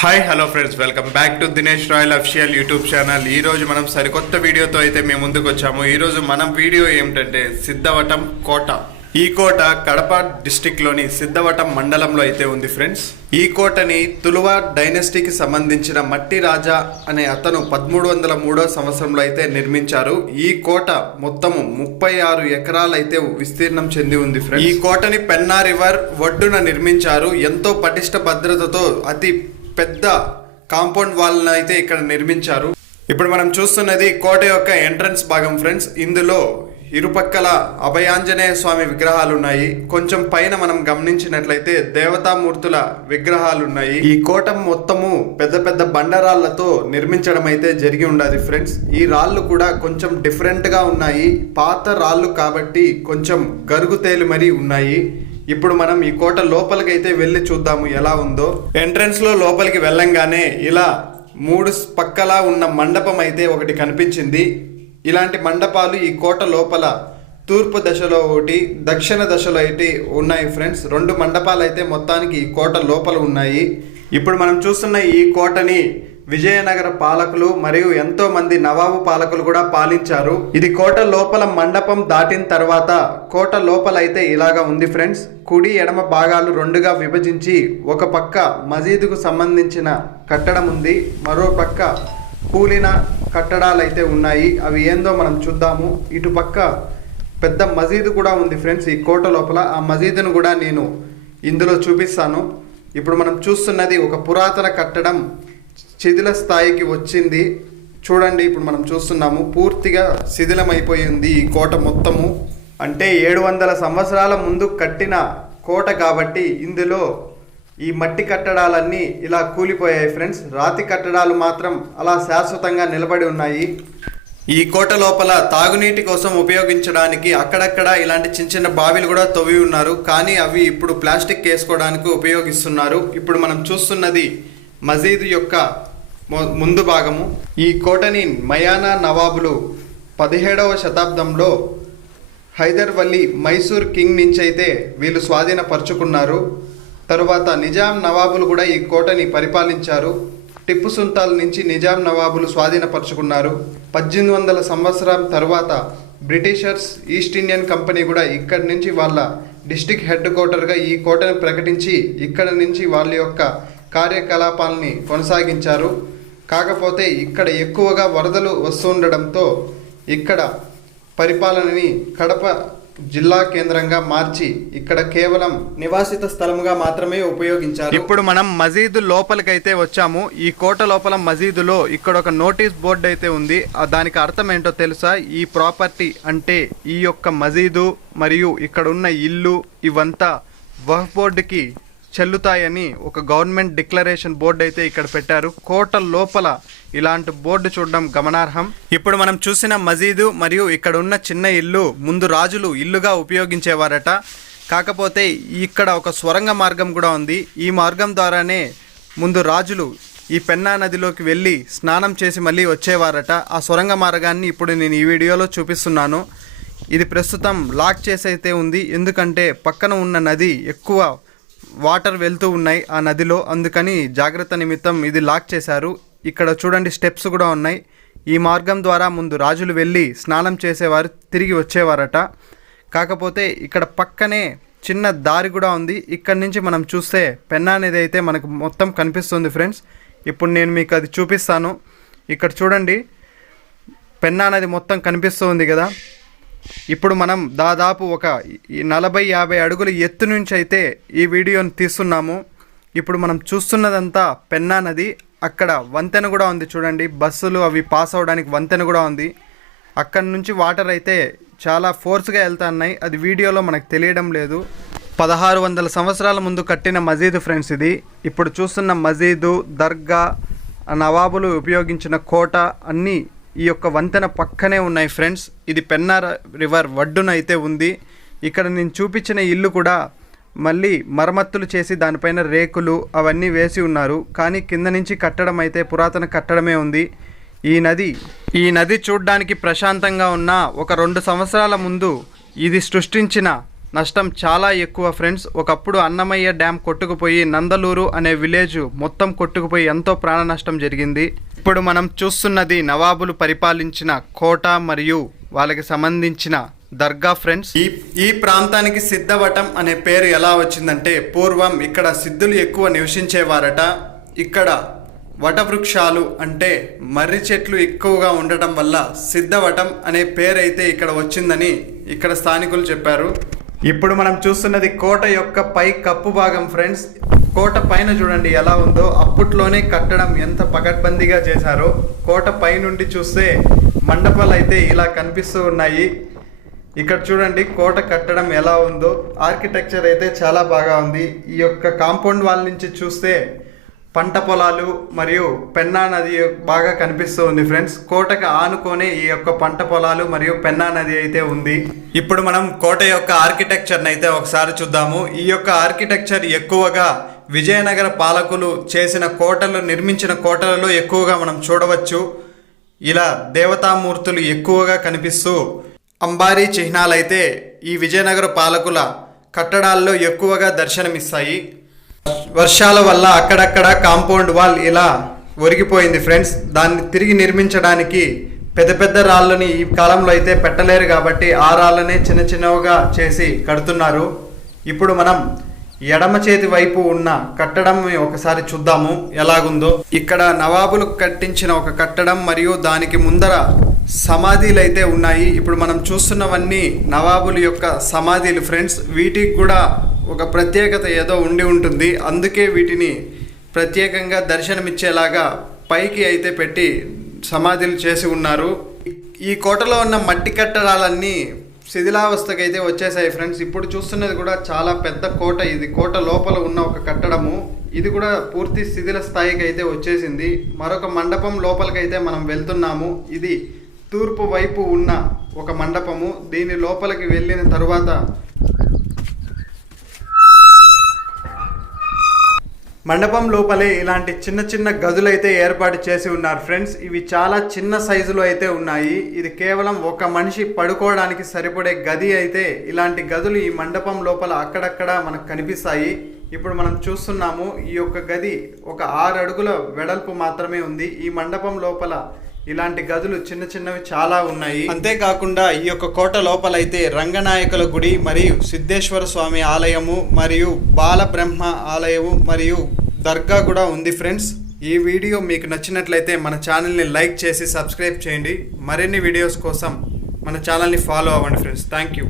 Hi hello friends, welcome back to Dinesh royal official YouTube channel. ఈరోజు మనం సరికొత్త వీడియోతో అయితే మేము ముందుకు వచ్చాము. ఈరోజు మనం వీడియో ఏమిటంటే సిద్ధవటం కోట. ఈ కోట కడప డిస్టిక్లోని సిద్ధవటం మండలంలో అయితే ఉంది ఫ్రెండ్స్. ఈ కోటని తులువ డైనెస్టీకి సంబంధించిన మట్టి రాజా అనే అతను 1303 సంవత్సరంలో అయితే నిర్మించారు. ఈ కోట మొత్తము 36 ఎకరాలు అయితే విస్తీర్ణం చెంది ఉంది ఫ్రెండ్స్. ఈ కోటని పెన్నా రివర్ ఒడ్డున నిర్మించారు. ఎంతో పటిష్ట భద్రతతో అతి పెద్ద కాంపౌండ్ వాల్ను అయితే ఇక్కడ నిర్మించారు. ఇప్పుడు మనం చూస్తున్నది కోట యొక్క ఎంట్రన్స్ భాగం ఫ్రెండ్స్. ఇందులో ఇరుపక్కల అభయాంజనేయ స్వామి విగ్రహాలు ఉన్నాయి. కొంచెం పైన మనం గమనించినట్లయితే దేవతామూర్తుల విగ్రహాలు ఉన్నాయి. ఈ కోట మొత్తము పెద్ద పెద్ద బండరాళ్లతో నిర్మించడం అయితే జరిగి ఉండదు ఫ్రెండ్స్. ఈ రాళ్ళు కూడా కొంచెం డిఫరెంట్ గా ఉన్నాయి. పాత రాళ్ళు కాబట్టి కొంచెం గరుగుతేలి మరీ ఉన్నాయి. ఇప్పుడు మనం ఈ కోట లోపలికి అయితే వెళ్ళి చూద్దాము ఎలా ఉందో. ఎంట్రన్స్ లో లోపలికి వెళ్ళంగానే ఇలా 3 పక్కలా ఉన్న మండపం అయితే ఒకటి కనిపించింది. ఇలాంటి మండపాలు ఈ కోట లోపల తూర్పు దశలో ఒకటి, దక్షిణ దశలో అయితే ఉన్నాయి ఫ్రెండ్స్. 2 మండపాలు అయితే మొత్తానికి ఈ కోట లోపల ఉన్నాయి. ఇప్పుడు మనం చూస్తున్న ఈ కోటని విజయనగర పాలకులు మరియు ఎంతో మంది నవాబు పాలకులు కూడా పాలించారు. ఇది కోట లోపల మండపం దాటిన తర్వాత కోట లోపల అయితే ఇలాగా ఉంది ఫ్రెండ్స్. కుడి ఎడమ భాగాలు 2గా విభజించి ఒక పక్క మసీదుకు సంబంధించిన కట్టడం ఉంది, మరో పక్క కూలిన కట్టడాలు అయితే ఉన్నాయి. అవి ఏందో మనం చూద్దాము. ఇటు పక్క పెద్ద మసీదు కూడా ఉంది ఫ్రెండ్స్ ఈ కోట లోపల. ఆ మసీదును కూడా నేను ఇందులో చూపిస్తాను. ఇప్పుడు మనం చూస్తున్నది ఒక పురాతన కట్టడం శిథిల స్థాయికి వచ్చింది. చూడండి, ఇప్పుడు మనం చూస్తున్నాము పూర్తిగా శిథిలమైపోయింది ఈ కోట మొత్తము. అంటే 700 సంవత్సరాల ముందు కట్టిన కోట కాబట్టి ఇందులో ఈ మట్టి కట్టడాలన్నీ ఇలా కూలిపోయాయి ఫ్రెండ్స్. రాతి కట్టడాలు మాత్రం అలా శాశ్వతంగా నిలబడి ఉన్నాయి. ఈ కోట లోపల తాగునీటి కోసం ఉపయోగించడానికి అక్కడక్కడ ఇలాంటి చిన్న చిన్న బావిలు కూడా తవ్వి ఉన్నారు. కానీ అవి ఇప్పుడు ప్లాస్టిక్ వేసుకోవడానికి ఉపయోగిస్తున్నారు. ఇప్పుడు మనం చూస్తున్నది మసీదు యొక్క ముందు భాగము. ఈ కోటని మయానా నవాబులు 17వ శతాబ్దంలో హైదర్ వలీ మైసూర్ కింగ్ నుంచి అయితే వీళ్ళు స్వాధీనపరుచుకున్నారు. తరువాత నిజాం నవాబులు కూడా ఈ కోటని పరిపాలించారు. టిప్పు సుల్తాన్ నుంచి నిజాం నవాబులు స్వాధీనపరుచుకున్నారు. 1800 సంవత్సరం తర్వాత బ్రిటిషర్స్ ఈస్ట్ ఇండియన్ కంపెనీ కూడా ఇక్కడి నుంచి వాళ్ళ డిస్ట్రిక్ట్ హెడ్ క్వార్టర్గా ఈ కోటను ప్రకటించి ఇక్కడ నుంచి వాళ్ళ యొక్క కార్యకలాపాలని కొనసాగించారు. కాకపోతే ఇక్కడ ఎక్కువగా వరదలు వస్తుండడంతో ఇక్కడ పరిపాలనని కడప జిల్లా కేంద్రంగా మార్చి ఇక్కడ కేవలం నివాసిత స్థలంగా మాత్రమే ఉపయోగించారు. ఇప్పుడు మనం మసీదు లోపలికైతే వచ్చాము. ఈ కోట లోపల మసీదులో ఇక్కడ ఒక నోటీస్ బోర్డు అయితే ఉంది. దానికి అర్థం ఏంటో తెలుసా? ఈ ప్రాపర్టీ అంటే ఈ యొక్క మసీదు మరియు ఇక్కడ ఉన్న ఇల్లు ఇవంతా వక్ఫ్ బోర్డుకి చెల్లుతాయని ఒక గవర్నమెంట్ డిక్లరేషన్ బోర్డు అయితే ఇక్కడ పెట్టారు. కోట లోపల ఇలాంటి బోర్డు చూడడం గమనార్హం. ఇప్పుడు మనం చూసిన మసీదు మరియు ఇక్కడ ఉన్న చిన్న ఇల్లు ముందు రాజులు ఇల్లుగా ఉపయోగించేవారట. కాకపోతే ఇక్కడ ఒక స్వరంగ మార్గం కూడా ఉంది. ఈ మార్గం ద్వారానే ముందు రాజులు ఈ పెన్నా నదిలోకి వెళ్ళి స్నానం చేసి మళ్ళీ వచ్చేవారట. ఆ స్వరంగ మార్గాన్ని ఇప్పుడు నేను ఈ వీడియోలో చూపిస్తున్నాను. ఇది ప్రస్తుతం లాక్ చేసి అయితే ఉంది. ఎందుకంటే పక్కన ఉన్న నది ఎక్కువ వాటర్ వెళ్తూ ఉన్నాయి ఆ నదిలో, అందుకని జాగ్రత్త నిమిత్తం ఇది లాక్ చేశారు. ఇక్కడ చూడండి స్టెప్స్ కూడా ఉన్నాయి. ఈ మార్గం ద్వారా ముందు రాజులు వెళ్ళి స్నానం చేసేవారు, తిరిగి వచ్చేవారట. కాకపోతే ఇక్కడ పక్కనే చిన్న దారి కూడా ఉంది. ఇక్కడి నుంచి మనం చూస్తే పెన్నా అనేది అయితే మనకు మొత్తం కనిపిస్తుంది ఫ్రెండ్స్. ఇప్పుడు నేను మీకు అది చూపిస్తాను. ఇక్కడ చూడండి పెన్నా నది మొత్తం కనిపిస్తుంది కదా. ఇప్పుడు మనం దాదాపు ఒక 40-50 అడుగుల ఎత్తు నుంచి అయితే ఈ వీడియోని తీస్తున్నాము. ఇప్పుడు మనం చూస్తున్నదంతా పెన్నా నది. అక్కడ వంతెన కూడా ఉంది చూడండి, బస్సులు అవి పాస్ అవడానికి వంతెన కూడా ఉంది. అక్కడి నుంచి వాటర్ అయితే చాలా ఫోర్స్గా వెళ్తున్నాయి. అది వీడియోలో మనకు తెలియడం లేదు. 1600 సంవత్సరాల ముందు కట్టిన మసీదు ఫ్రెండ్స్ ఇది. ఇప్పుడు చూస్తున్న మసీదు, దర్గా, నవాబులు ఉపయోగించిన కోట అన్నీ ఈ యొక్క వంతెన పక్కనే ఉన్నాయి ఫ్రెండ్స్. ఇది పెన్నా రివర్ ఒడ్డున అయితే ఉంది. ఇక్కడ నేను చూపించిన ఇల్లు కూడా మళ్ళీ మరమ్మతులు చేసి దానిపైన రేకులు అవన్నీ వేసి ఉన్నారు. కానీ కింద నుంచి కట్టడం అయితే పురాతన కట్టడమే ఉంది. ఈ నది చూడ్డానికి ప్రశాంతంగా ఉన్న ఒక 2 సంవత్సరాల ముందు ఇది సృష్టించిన నష్టం చాలా ఎక్కువ ఫ్రెండ్స్. ఒకప్పుడు అన్నమయ్య డ్యామ్ కొట్టుకుపోయి నందలూరు అనే విలేజ్ మొత్తం కొట్టుకుపోయి ఎంతో ప్రాణ నష్టం జరిగింది. ఇప్పుడు మనం చూస్తున్నది నవాబులు పరిపాలించిన కోట మరియు వాళ్ళకి సంబంధించిన దర్గా ఫ్రెండ్స్. ఈ ప్రాంతానికి సిద్ధవటం అనే పేరు ఎలా వచ్చిందంటే, పూర్వం ఇక్కడ సిద్ధులు ఎక్కువ నివసించేవారట. ఇక్కడ వటవృక్షాలు అంటే మర్రి చెట్లు ఎక్కువగా ఉండటం వల్ల సిద్ధవటం అనే పేరైతే ఇక్కడ వచ్చిందని ఇక్కడ స్థానికులు చెప్పారు. ఇప్పుడు మనం చూస్తున్నది కోట యొక్క పై కప్పు భాగం ఫ్రెండ్స్. కోట పైన చూడండి ఎలా ఉందో. అప్పట్లోనే కట్టడం ఎంత పకడ్బందీగా చేశారో. కోట పై నుండి చూస్తే మండపాలు అయితే ఇలా కనిపిస్తూ ఉన్నాయి. ఇక్కడ చూడండి కోట కట్టడం ఎలా ఉందో. ఆర్కిటెక్చర్ అయితే చాలా బాగా ఉంది. ఈ యొక్క కాంపౌండ్ వాల్ నుంచి చూస్తే పంట పొలాలు మరియు పెన్నా నది బాగా కనిపిస్తూ ఉంది ఫ్రెండ్స్. కోటకు ఆనుకొని ఈ యొక్క పంట పొలాలు మరియు పెన్నా నది అయితే ఉంది. ఇప్పుడు మనం కోట యొక్క ఆర్కిటెక్చర్ని అయితే ఒకసారి చూద్దాము. ఈ యొక్క ఆర్కిటెక్చర్ ఎక్కువగా విజయనగర పాలకులు చేసిన కోటలు, నిర్మించిన కోటలలో ఎక్కువగా మనం చూడవచ్చు. ఇలా దేవతామూర్తులు ఎక్కువగా కనిపిస్తూ అంబారీ చిహ్నాలైతే ఈ విజయనగర పాలకుల కట్టడాల్లో ఎక్కువగా దర్శనమిస్తాయి. వర్షాల వల్ల అక్కడక్కడ కాంపౌండ్ వాల్ ఇలా ఒరిగిపోయింది ఫ్రెండ్స్. దాన్ని తిరిగి నిర్మించడానికి పెద్ద పెద్ద రాళ్ళని ఈ కాలంలో అయితే పెట్టలేరు కాబట్టి ఆ రాళ్ళనే చిన్న చిన్నవిగా చేసి కడుతున్నారు. ఇప్పుడు మనం ఎడమ చేతి వైపు ఉన్న కట్టడం ఒకసారి చూద్దాము ఎలాగుందో. ఇక్కడ నవాబులు కట్టించిన ఒక కట్టడం మరియు దానికి ముందర సమాధులు అయితే ఉన్నాయి. ఇప్పుడు మనం చూస్తున్నవన్నీ నవాబుల యొక్క సమాధులు ఫ్రెండ్స్. వీటికి కూడా ఒక ప్రత్యేకత ఏదో ఉండి ఉంటుంది. అందుకే వీటిని ప్రత్యేకంగా దర్శనమిచ్చేలాగా పైకి అయితే పెట్టి సమాధులు చేసి ఉన్నారు. ఈ కోటలో ఉన్న మట్టి కట్టడాలన్నీ శిథిలావస్థకు అయితే వచ్చేసాయి ఫ్రెండ్స్. ఇప్పుడు చూస్తున్నది కూడా చాలా పెద్ద కోట. ఇది కోట లోపల ఉన్న ఒక కట్టడము. ఇది కూడా పూర్తి శిథిల స్థాయికి అయితే వచ్చేసింది. మరొక మండపం లోపలికైతే మనం వెళ్తున్నాము. ఇది తూర్పు వైపు ఉన్న ఒక మండపము. దీని లోపలికి వెళ్ళిన తరువాత మండపం లోపలే ఇలాంటి చిన్న చిన్న గదులు అయితే ఏర్పాటు చేసి ఉన్నారు ఫ్రెండ్స్. ఇవి చాలా చిన్న సైజులో అయితే ఉన్నాయి. ఇది కేవలం ఒక మనిషి పడుకోవడానికి సరిపడే గది అయితే. ఇలాంటి గదులు ఈ మండపం లోపల అక్కడక్కడ మనకు కనిపిస్తాయి. ఇప్పుడు మనం చూస్తున్నాము ఈ యొక్క గది ఒక 6 అడుగుల వెడల్పు మాత్రమే ఉంది. ఈ మండపం లోపల ఇలాంటి గదులు చిన్న చిన్నవి చాలా ఉన్నాయి. అంతేకాకుండా ఈ యొక్క కోట లోపలైతే రంగనాయకుల గుడి మరియు సిద్ధేశ్వర స్వామి ఆలయము మరియు బాలబ్రహ్మ ఆలయము మరియు దర్గా కూడా ఉంది ఫ్రెండ్స్. ఈ వీడియో మీకు నచ్చినట్లయితే మన ఛానల్ని లైక్ చేసి సబ్స్క్రైబ్ చేయండి. మరిన్ని వీడియోస్ కోసం మన ఛానల్ని ఫాలో అవ్వండి ఫ్రెండ్స్. Thank you.